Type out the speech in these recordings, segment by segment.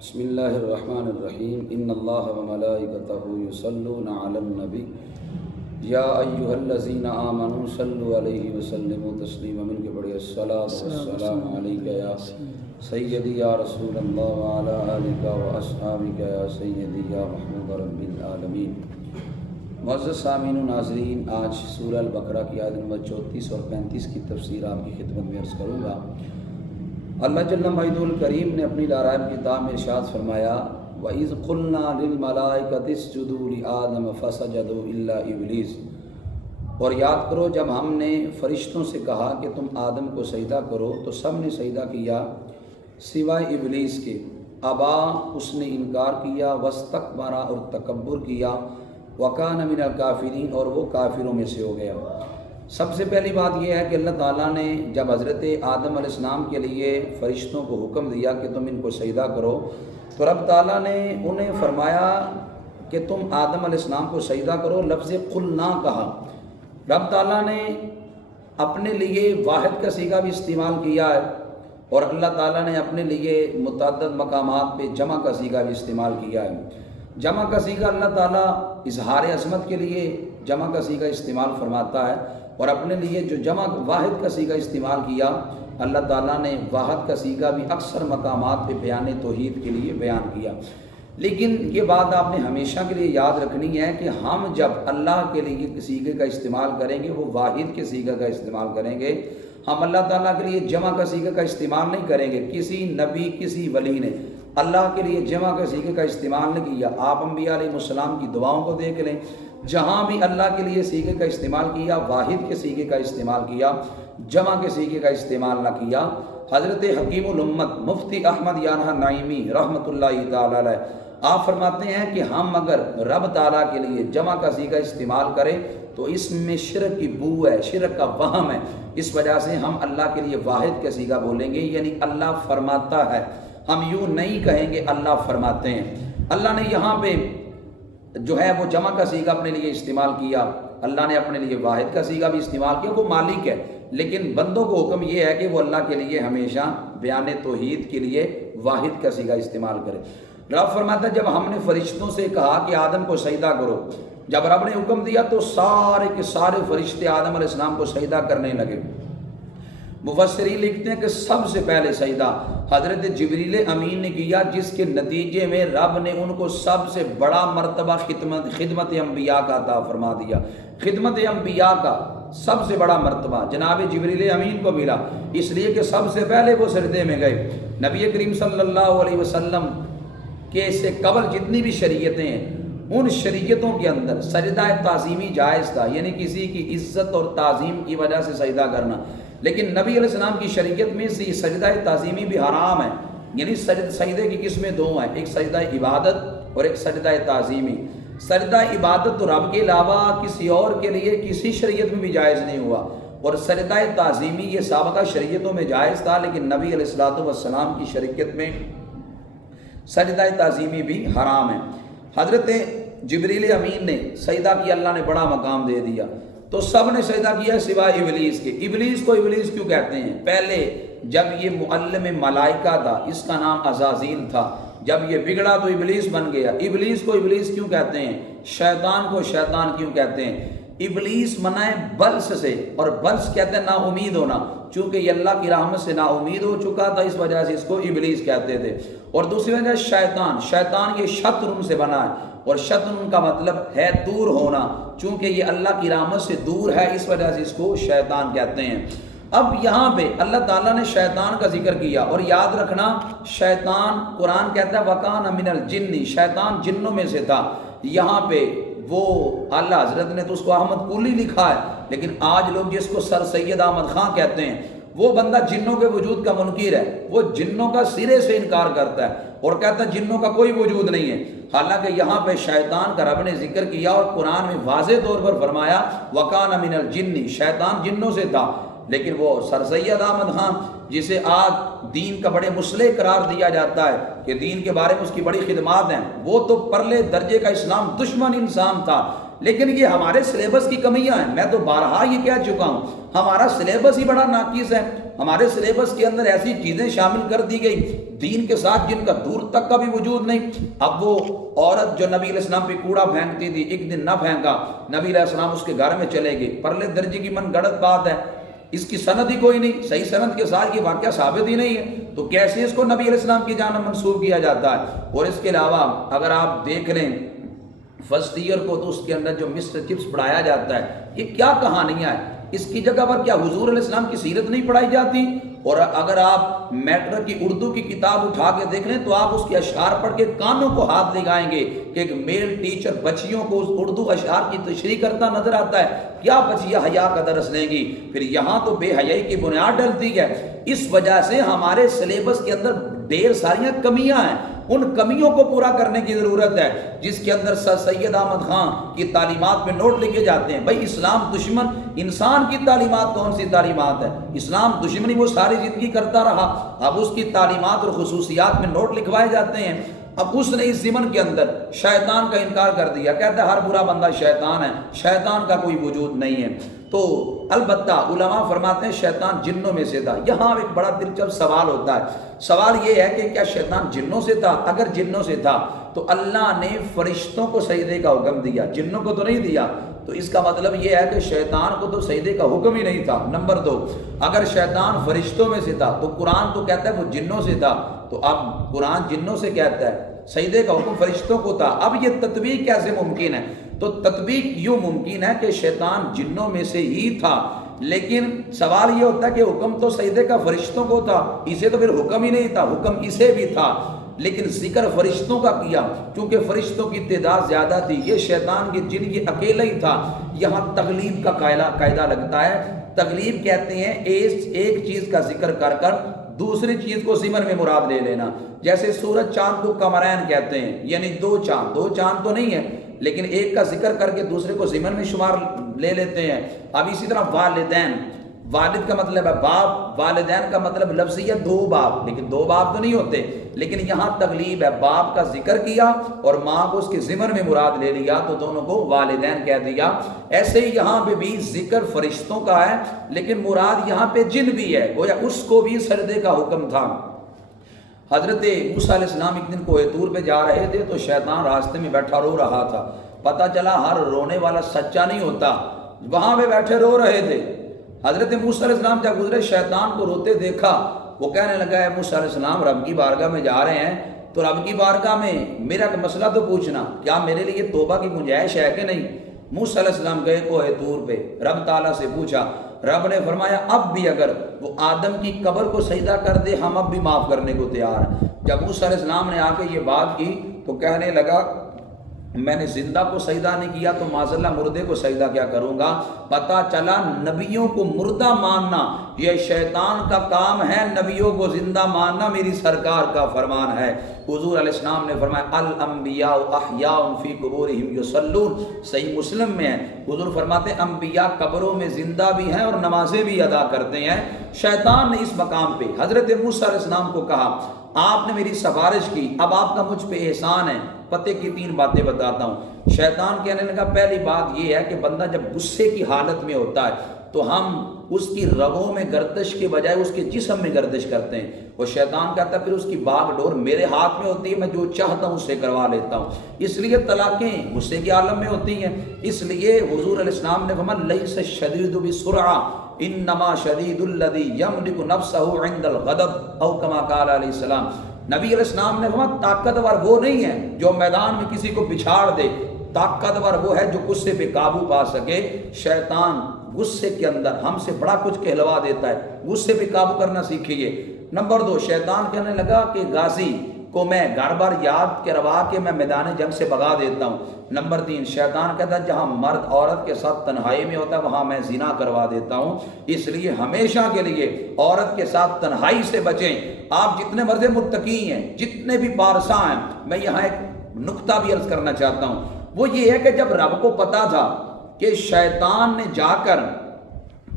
بسم اللہ الرحمن الرحیم ان اللہ وملائکتہ یصلون علی النبی یا ایھا الذین آمنوا صلوا علیہ وسلموا تسلیما من کے پڑھے الصلاۃ والسلام علیک یا سیدی یا رسول اللہ وعلی آلک واصحابک یا سیدی یا محمود رب العالمین۔ معزز سامعین و ناظرین، آج سورہ البقرہ کی آیت نمبر 34 اور 35 کی تفسیر آپ کی خدمت میں عرض کروں گا۔ اللہ جل مجید الکریم نے اپنی لارائب کتاب میں ارشاد فرمایا وَإِذْ قُلْنَا لِلْمَلَائِكَةِ اسْجُدُوا لِآدَمَ فَسَجَدُوا إِلَّا إِبْلِيسَ، اور یاد کرو جب ہم نے فرشتوں سے کہا کہ تم آدم کو سجدہ کرو تو سب نے سجدہ کیا سوائے ابلیس کے، ابا، اس نے انکار کیا، واستکبر، اور تکبر کیا، وَكَانَ مِنَ الْكَافِرِينَ، اور وہ کافروں میں سے ہو گیا۔ سب سے پہلی بات یہ ہے کہ اللہ تعالیٰ نے جب حضرت آدم علیہ السلام کے لیے فرشتوں کو حکم دیا کہ تم ان کو سجدہ کرو، تو رب تعالیٰ نے انہیں فرمایا کہ تم آدم علیہ السلام کو سجدہ کرو، لفظ قلنا کہا۔ رب تعالیٰ نے اپنے لیے واحد کا صیغہ بھی استعمال کیا ہے، اور اللہ تعالیٰ نے اپنے لیے متعدد مقامات پہ جمع کا صیغہ بھی استعمال کیا ہے۔ جمع کا صیغہ اللہ تعالیٰ اظہار عظمت کے لیے جمع کا صیغہ استعمال فرماتا ہے، اور اپنے لیے جو جمع واحد کا صیغہ استعمال کیا، اللہ تعالیٰ نے واحد کا صیغہ بھی اکثر مقامات پہ بیان توحید کے لیے بیان کیا۔ لیکن یہ بات آپ نے ہمیشہ کے لیے یاد رکھنی ہے کہ ہم جب اللہ کے لیے صیغے کا استعمال کریں گے وہ واحد کے صیغے کا استعمال کریں گے، ہم اللہ تعالیٰ کے لیے جمع کا صیغے کا استعمال نہیں کریں گے۔ کسی نبی، کسی ولی نے اللہ کے لیے جمع کا صیغے کا استعمال نہیں کیا۔ آپ انبیاء علیہ السلام کی دعاؤں کو دیکھ لیں، جہاں بھی اللہ کے لیے صیغے کا استعمال کیا، واحد کے صیغے کا استعمال کیا، جمع کے صیغے کا استعمال نہ کیا۔ حضرت حکیم الامت مفتی احمد یانہ نعیمی رحمۃ اللہ تعالی علیہ آپ فرماتے ہیں کہ ہم اگر رب تعالیٰ کے لیے جمع کا صیغہ استعمال کریں تو اس میں شرک کی بو ہے، شرک کا وہم ہے، اس وجہ سے ہم اللہ کے لیے واحد کا صیغہ بولیں گے، یعنی اللہ فرماتا ہے، ہم یوں نہیں کہیں گے اللہ فرماتے ہیں۔ اللہ نے یہاں پہ جو ہے وہ جمع کا صیغہ اپنے لیے استعمال کیا، اللہ نے اپنے لیے واحد کا صیغہ بھی استعمال کیا، وہ مالک ہے، لیکن بندوں کو حکم یہ ہے کہ وہ اللہ کے لیے ہمیشہ بیان توحید کے لیے واحد کا صیغہ استعمال کرے۔ رب فرماتا ہے جب ہم نے فرشتوں سے کہا کہ آدم کو سجدہ کرو، جب رب نے حکم دیا تو سارے کے سارے فرشتے آدم علیہ السلام کو سجدہ کرنے لگے۔ مفسرین لکھتے ہیں کہ سب سے پہلے سجدہ حضرت جبریل امین نے کیا، جس کے نتیجے میں رب نے ان کو سب سے بڑا مرتبہ خدمت انبیاء کا عطا فرما دیا۔ خدمت انبیاء کا سب سے بڑا مرتبہ جناب جبریل امین کو ملا، اس لیے کہ سب سے پہلے وہ سجدے میں گئے۔ نبی کریم صلی اللہ علیہ وسلم کے سے قبل جتنی بھی شریعتیں ہیں، ان شریعتوں کے اندر سجدہ تعظیمی جائز تھا، یعنی کسی کی عزت اور تعظیم کی وجہ سے سجدہ کرنا، لیکن نبی علیہ السلام کی شریعت میں سے سجدہ تعظیمی بھی حرام ہے۔ یعنی سجدے کی قسمیں دو ہیں، ایک سجدہ عبادت اور ایک سجدہ تعظیمی۔ سجدہ عبادت تو رب کے علاوہ کسی اور کے لیے کسی شریعت میں بھی جائز نہیں ہوا، اور سجدہ تعظیمی یہ سابقہ شریعتوں میں جائز تھا، لیکن نبی علیہ السلام کی شریعت میں سجدہ تعظیمی بھی حرام ہے۔ حضرت جبریل امین نے سجدہ کیا، اللہ نے بڑا مقام دے دیا، تو سب نے سجدہ کیا سوائے ابلیس کے۔ ابلیس کو ابلیس کیوں کہتے ہیں؟ پہلے جب یہ معلم ملائکہ تھا، اس کا نام عزازیل تھا، جب یہ بگڑا تو ابلیس بن گیا۔ ابلیس کو ابلیس کیوں کہتے ہیں؟ شیطان کو شیطان کیوں کہتے ہیں؟ ابلیس منائے بلس سے، اور بلس کہتے ہیں نا امید ہونا، چونکہ یہ اللہ کی رحمت سے نا امید ہو چکا تھا، اس وجہ سے اس کو ابلیس کہتے تھے۔ اور دوسری وجہ شیطان، شیطان یہ شطرن سے بنا ہے، اور شطرن کا مطلب ہے دور ہونا، چونکہ یہ اللہ کی رحمت سے دور ہے، اس وجہ سے اس کو شیطان کہتے ہیں۔ اب یہاں پہ اللہ تعالیٰ نے شیطان کا ذکر کیا، اور یاد رکھنا شیطان قرآن کہتا ہے وَكَانَ مِنَ الْجِنِّ، شیطان جنوں میں سے تھا۔ یہاں پہ وہ اعلیٰ حضرت نے تو اس کو احمد قولی لکھا ہے، لیکن آج لوگ جس کو سر سید احمد خان کہتے ہیں، وہ بندہ جنوں کے وجود کا منکر ہے، وہ جنوں کا سرے سے انکار کرتا ہے اور کہتا ہے جنوں کا کوئی وجود نہیں ہے۔ حالانکہ یہاں پہ شیطان کا رب نے ذکر کیا، اور قرآن میں واضح طور پر فرمایا وَكَانَ مِنَ الْجِنِّ، شیطان جنوں سے تھا۔ لیکن وہ سر سید احمد خان جسے آج دین کا بڑے مصلح قرار دیا جاتا ہے کہ دین کے بارے میں اس کی بڑی خدمات ہیں، وہ تو پرلے درجے کا اسلام دشمن انسان تھا۔ لیکن یہ ہمارے سلیبس کی کمیاں ہیں، میں تو بارہا یہ کہہ چکا ہوں، ہمارا سلیبس ہی بڑا ناقص ہے۔ ہمارے سلیبس کے اندر ایسی چیزیں شامل کر دی گئی دین کے ساتھ جن کا دور تک کا بھی وجود نہیں۔ اب وہ عورت جو نبی علیہ السلام پہ کوڑا پھینکتی تھی، ایک دن نہ پھینکا، نبی علیہ السلام اس کے گھر میں چلے گئے، پرلے درجے کی من گڑت بات ہے، اس کی سند ہی کوئی نہیں، صحیح سند کے ساتھ یہ واقعہ ثابت ہی نہیں ہے، تو کیسے اس کو نبی علیہ السلام کی جانب منسوب کیا جاتا ہے؟ اور اس کے علاوہ اگر آپ دیکھ لیں فرسٹ ایئر کو تو اس کے اندر جو مسٹر چپس پڑھایا جاتا ہے، یہ کیا کہانیاں ہیں؟ اس کی جگہ پر کیا حضور علیہ السلام کی سیرت نہیں پڑھائی جاتی؟ اور اگر آپ میٹرک کی اردو کی کتاب اٹھا کے دیکھ لیں تو آپ اس کے اشعار پڑھ کے کانوں کو ہاتھ لگائیں گے کہ ایک میل ٹیچر بچیوں کو اس اردو اشعار کی تشریح کرتا نظر آتا ہے۔ کیا بچیاں حیا کا درس لیں گی؟ پھر یہاں تو بے حیائی کی بنیاد ڈلتی ہے۔ اس وجہ سے ہمارے سلیبس کے اندر ڈھیر ساریاں کمیاں ہیں، ان کمیوں کو پورا کرنے کی ضرورت ہے، جس کے اندر سر سید احمد خان کی تعلیمات میں نوٹ لکھے جاتے ہیں۔ بھائی اسلام دشمن، انسان کی تعلیمات کون سی تعلیمات ہے؟ اسلام دشمنی وہ ساری زندگی کرتا رہا، اب اس کی تعلیمات اور خصوصیات میں نوٹ لکھوائے جاتے ہیں۔ اب اس نے اس ضمن کے اندر شیطان کا انکار کر دیا، کہتا ہے ہر برا بندہ شیطان ہے، شیطان کا کوئی وجود نہیں ہے۔ تو البتہ علماء فرماتے ہیں شیطان جنوں میں سے تھا۔ یہاں ایک بڑا دلچسپ سوال ہوتا ہے، سوال یہ ہے کہ کیا شیطان جنوں سے تھا؟ اگر جنوں سے تھا تو اللہ نے فرشتوں کو سجدے کا حکم دیا، جنوں کو تو نہیں دیا، تو اس کا مطلب یہ ہے کہ شیطان کو تو سجدے کا حکم ہی نہیں تھا۔ نمبر 2، اگر شیطان فرشتوں میں سے تھا تو قرآن تو کہتا ہے وہ جنوں سے تھا، تو اب قرآن جنوں سے کہتا ہے، سجدے کا حکم فرشتوں کو تھا، اب یہ تطبیق کیسے ممکن ہے؟ تو تطبیق یوں ممکن ہے کہ شیطان جنوں میں سے ہی تھا، لیکن سوال یہ ہوتا ہے کہ حکم تو سجدے کا فرشتوں کو تھا، اسے تو پھر حکم ہی نہیں تھا، حکم اسے بھی تھا، لیکن ذکر فرشتوں کا کیا کیونکہ فرشتوں کی تعداد زیادہ تھی، یہ شیطان کے جن یہ اکیلا ہی تھا۔ یہاں تغلیب کا قاعدہ لگتا ہے، تغلیب کہتے ہیں ایک چیز کا ذکر کر کر دوسری چیز کو ضمن میں مراد لے لینا، جیسے سورج چاند کو قمرین کہتے ہیں، یعنی دو چاند تو نہیں ہے، لیکن ایک کا ذکر کر کے دوسرے کو ضمن میں شمار لے لیتے ہیں۔ اب اسی طرح والدین، والد کا مطلب ہے باپ، والدین کا مطلب لفظی ہے دو باپ، لیکن دو باپ تو نہیں ہوتے، لیکن یہاں تغلیب ہے، باپ کا ذکر کیا اور ماں کو اس کے ضمن میں مراد لے لیا تو دونوں کو والدین کہہ دیا۔ ایسے ہی یہاں پہ بھی ذکر فرشتوں کا ہے لیکن مراد یہاں پہ جن بھی ہے، گویا اس کو بھی سجدے کا حکم تھا۔ حضرت موسیٰ علیہ السلام ایک دن کوہ طور پہ جا رہے تھے تو شیطان راستے میں بیٹھا رو رہا تھا، پتہ چلا ہر رونے والا سچا نہیں ہوتا، وہاں پہ بیٹھے رو رہے تھے۔ حضرت موسیٰ علیہ السلام جب گزرے شیطان کو روتے دیکھا، وہ کہنے لگا ہے موسیٰ علیہ السلام رب کی بارگاہ میں جا رہے ہیں تو رب کی بارگاہ میں میرا مسئلہ تو پوچھنا، کیا میرے لیے توبہ کی گنجائش ہے کہ نہیں؟ موسیٰ علیہ السلام گئے کوہ طور پہ، رب تعالیٰ سے پوچھا، رب نے فرمایا اب بھی اگر وہ آدم کی قبر کو سجدہ کر دے ہم اب بھی معاف کرنے کو تیار ہیں۔ جب موسیٰ علیہ السلام نے آ کے یہ بات کی تو کہنے لگا میں نے زندہ کو سجدہ نہیں کیا تو معاذاللہ مردے کو سجدہ کیا کروں گا۔ پتہ چلا نبیوں کو مردہ ماننا یہ شیطان کا کام ہے، نبیوں کو زندہ ماننا میری سرکار کا فرمان ہے۔ حضور علیہ السلام نے فرمایا الانبیاء احیاء فی قبورہم یصلون، صحیح مسلم میں ہے، حضور فرماتے ہیں انبیاء قبروں میں زندہ بھی ہیں اور نمازیں بھی ادا کرتے ہیں۔ شیطان نے اس مقام پہ حضرت موسیٰ علیہ السلام کو کہا آپ نے میری سفارش کی، اب آپ کا مجھ پہ احسان ہے، پتے کی 3 باتیں بتاتا ہوں۔ شیطان کہنے لگا پہلی بات یہ ہے کہ بندہ جب غصے کی حالت میں ہوتا ہے تو ہم اس کی رگوں میں گردش کے بجائے اس کے جسم میں گردش کرتے ہیں، اور شیطان کہتا ہے پھر اس کی باغ ڈور میرے ہاتھ میں ہوتی ہے، میں جو چاہتا ہوں اسے کروا لیتا ہوں، اس لیے طلاقیں غصے کے عالم میں ہوتی ہیں۔ اس لیے حضور علیہ السلام نے فرمایا لیس الشدید بسرعہ انما شدید الذی یملک نفسہ عند الغضب او کما قال علیہ السلام۔ نبی علیہ السلام نے فرمایا طاقتور وہ نہیں ہے جو میدان میں کسی کو پچھاڑ دے، طاقتور وہ ہے جو غصے پہ قابو پا سکے۔ شیطان غصے کے اندر ہم سے بڑا کچھ کہلوا دیتا ہے، غصے پہ قابو کرنا سیکھیے۔ نمبر 2، شیطان کہنے لگا کہ غازی کو میں گھر بار یاد کروا کے میں میدان جنگ سے بھگا دیتا ہوں۔ نمبر 3، شیطان کہتا ہے جہاں مرد عورت کے ساتھ تنہائی میں ہوتا ہے وہاں میں زنا کروا دیتا ہوں، اس لیے ہمیشہ کے لیے عورت کے ساتھ تنہائی سے بچیں۔ آپ جتنے مرضی متقی ہیں، جتنے بھی پارسا ہیں، میں یہاں ایک نقطہ بھی عرض کرنا چاہتا ہوں، وہ یہ ہے کہ جب رب کو پتا تھا کہ شیطان نے جا کر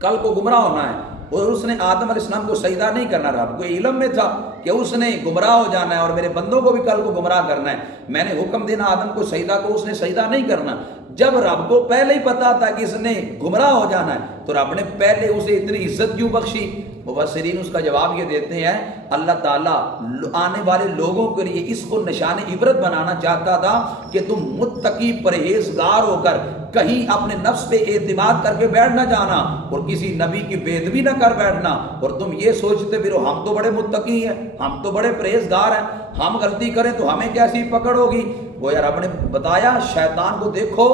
کل کو گمراہ ہونا ہے اور اس نے آدم علیہ السلام کو سجدہ نہیں کرنا، رب کو علم میں تھا کہ اس نے گمراہ ہو جانا ہے اور میرے بندوں کو بھی کل کو گمراہ کرنا ہے، میں نے حکم دینا آدم کو سجدہ کو، اس نے سجدہ نہیں کرنا، جب رب کو پہلے ہی پتا تھا کہ اس نے گمراہ ہو جانا ہے تو رب نے پہلے اسے اتنی عزت کیوں بخشی؟ مفسرین اس کا جواب یہ دیتے ہیں اللہ تعالیٰ آنے والے لوگوں کے لیے اس کو نشان عبرت بنانا چاہتا تھا کہ تم متقی پرہیزگار ہو کر کہیں اپنے نفس پہ اعتماد کر کے بیٹھ نہ جانا اور کسی نبی کی بے ادبی نہ کر بیٹھنا اور تم یہ سوچتے پھرو ہم تو بڑے متقی ہیں، ہم تو بڑے پرہیزگار ہیں، ہم غلطی کریں تو ہمیں کیسی پکڑ ہوگی؟ وہ یار رب نے بتایا شیطان کو دیکھو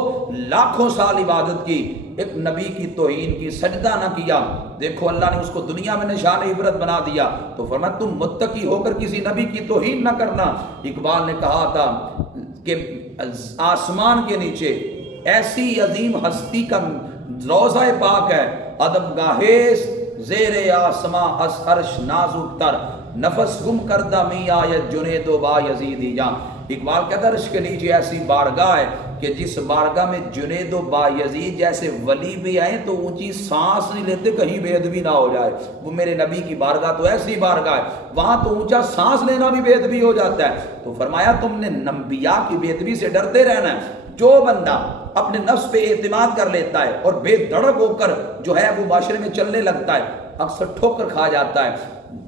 لاکھوں سال عبادت کی، ایک نبی کی توہین کی، سجدہ نہ کیا، دیکھو اللہ نے اس کو دنیا میں نشان عبرت بنا دیا۔ تو فرمایا تم متقی ہو کر کسی نبی کی توہین نہ کرنا۔ اقبال نے کہا تھا کہ آسمان کے نیچے ایسی عظیم ہستی کا روضہ پاک ہے، ادب گاہے زیر آسماں از عرش نازک تر، نفس گم کردہ می آیت جنید و با یزیدی جان۔ اقبال کہتا ہے عرش کے نیچے ایسی بارگاہ ہے کہ جس بارگاہ میں جنید و با یزید جیسے ولی بھی آئیں تو اونچی سانس نہیں لیتے کہیں بے ادبی نہ ہو جائے۔ وہ میرے نبی کی بارگاہ تو ایسی بارگاہ ہے وہاں تو اونچا سانس لینا بھی بے ادبی ہو جاتا ہے۔ تو فرمایا تم نے انبیاء کی بے ادبی سے ڈرتے رہنا ہے۔ جو بندہ اپنے نفس پہ اعتماد کر لیتا ہے اور بے دھڑک ہو کر جو ہے وہ معاشرے میں چلنے لگتا ہے اکثر ٹھوکر کھا جاتا ہے۔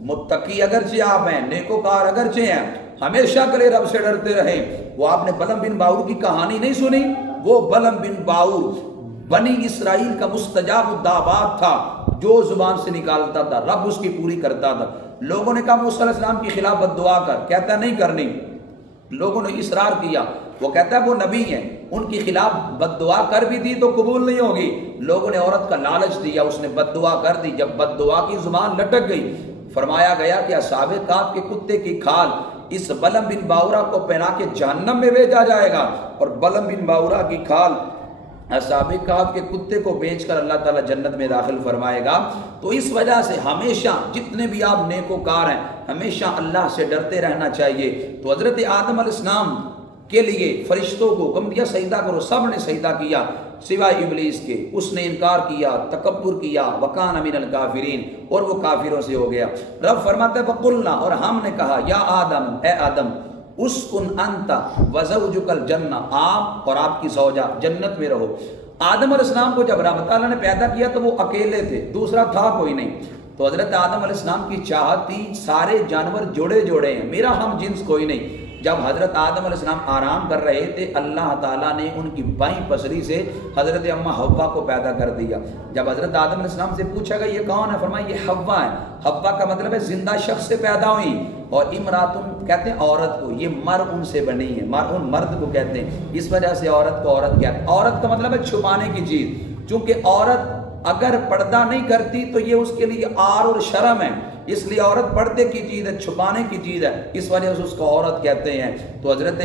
متقی اگرچہ آپ ہیں، نیکوکار اگرچہ ہیں، ہمیشہ کے لیے رب سے ڈرتے رہے۔ وہ آپ نے بلم بن باور کی کہانی نہیں سنی؟ وہ بلم بن باور بنی اسرائیل کا مستجاب الدعوات تھا، جو زبان سے نکالتا تھا رب اس کی پوری کرتا تھا۔ لوگوں نے کہا موسیٰ علیہ السلام کی خلاف بد دعا کر، کہتا ہے نہیں کرنی۔ لوگوں نے اصرار کیا، وہ کہتا ہے وہ نبی ہیں، ان کی خلاف بد دعا کر بھی دی تو قبول نہیں ہوگی۔ لوگوں نے عورت کا لالچ دیا، اس نے بد دعا کر دی، جب بد دعا کی زبان لٹک گئی فرمایا گیا کہ اصحاب کہف کے کتے کی کھال اس بلم بن باورا کو پہنا کے جہنم میں بھیجا جائے گا، اور بلم بن باورا کی کھال اصحاب کہف کے کتے کو بیچ کر اللہ تعالیٰ جنت میں داخل فرمائے گا۔ تو اس وجہ سے ہمیشہ جتنے بھی آپ نیکوکار ہیں ہمیشہ اللہ سے ڈرتے رہنا چاہیے۔ تو حضرت آدم علیہ السلام کے لیے فرشتوں کو حکم دیا سجدہ کرو، سب نے سجدہ کیا سوائے ابلیس کے، اس نے انکار کیا، تکبر کیا، وکان من الکافرین، اور وہ کافروں سے ہو گیا۔ رب فرماتا ہے فقلنا، اور ہم نے کہا یا آدم، اے آدم، اسکن انت وزوجک الجنہ، آپ اور آپ کی زوجہ جنت میں رہو۔ آدم علیہ السلام کو جب رب تعالیٰ نے پیدا کیا تو وہ اکیلے تھے، دوسرا تھا کوئی نہیں۔ تو حضرت آدم علیہ السلام کی چاہت تھی سارے جانور جوڑے جوڑے ہیں، میرا ہم جنس کوئی نہیں۔ جب حضرت آدم علیہ السلام آرام کر رہے تھے اللہ تعالیٰ نے ان کی بائیں پسری سے حضرت اماں حوا کو پیدا کر دیا۔ جب حضرت آدم علیہ السلام سے پوچھا گیا یہ کون ہے، فرمایا یہ حوا ہے۔ حوا کا مطلب ہے زندہ شخص سے پیدا ہوئی، اور امراتن کہتے ہیں عورت کو، یہ مر ان سے بنی ہے، مرءن مرد کو کہتے ہیں، اس وجہ سے عورت کو عورت کہتے ہیں۔ عورت کا مطلب ہے چھپانے کی چیز، چونکہ عورت اگر پردہ نہیں کرتی تو یہ اس کے لیے عار اور شرم ہے، اس لیے عورت پردے کی چیز ہے، چھپانے کی چیز ہے، اس وجہ سے اس کو عورت کہتے ہیں۔ تو حضرت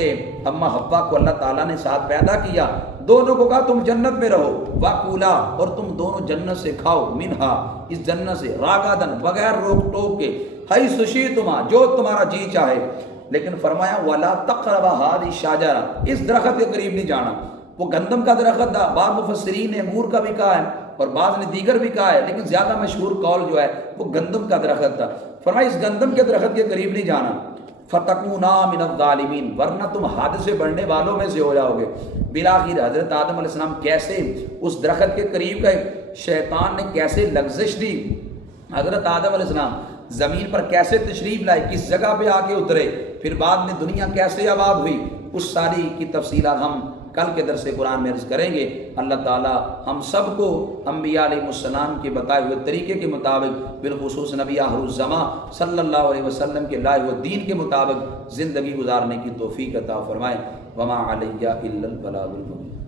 اماں حوا کو اللہ تعالیٰ نے ساتھ پیدا کیا، دونوں کو کہا تم جنت میں رہو، وَكُولَا، اور تم دونوں جنت سے کھاؤ، منہا، اس جنت سے، راغدن، بغیر روک ٹوک کے، حیث شئتما، جو تمہارا جی چاہے، لیکن فرمایا وَلَا تَقْرَبَا هَٰذِهِ الشَّجَرَةَ، اس درخت کے قریب نہیں جانا۔ وہ گندم کا درخت تھا، بعض مفسرین نے انگور کا بھی کہا ہے اور بعض نے دیگر بھی کہا ہے، لیکن زیادہ مشہور قول جو ہے وہ گندم کا درخت تھا۔ فرمایا اس گندم کے درخت کے قریب نہیں جانا، فَتَكُونَا مِنَ الظَّالِمِينَ، ورنہ تم حد سے بڑھنے والوں میں سے ہو جاؤ گے۔ بالآخر حضرت آدم علیہ السلام کیسے اس درخت کے قریب گئے، شیطان نے کیسے لغزش دی، حضرت آدم علیہ السلام زمین پر کیسے تشریف لائے، کس جگہ پہ آ کے اترے، پھر بعد میں دنیا کیسے آباد ہوئی، اس ساری کی تفصیلات ہم کل کے درس قرآن میں عرض کریں گے۔ اللہ تعالیٰ ہم سب کو انبیاء علیہ السلام کے بتائے ہوئے طریقے کے مطابق، بالخصوص نبی آخر الزماں صلی اللہ علیہ وسلم کے لائے ہوئے دین کے مطابق زندگی گزارنے کی توفیق عطا فرمائے۔ وما علیہ الا البلاغ المبین۔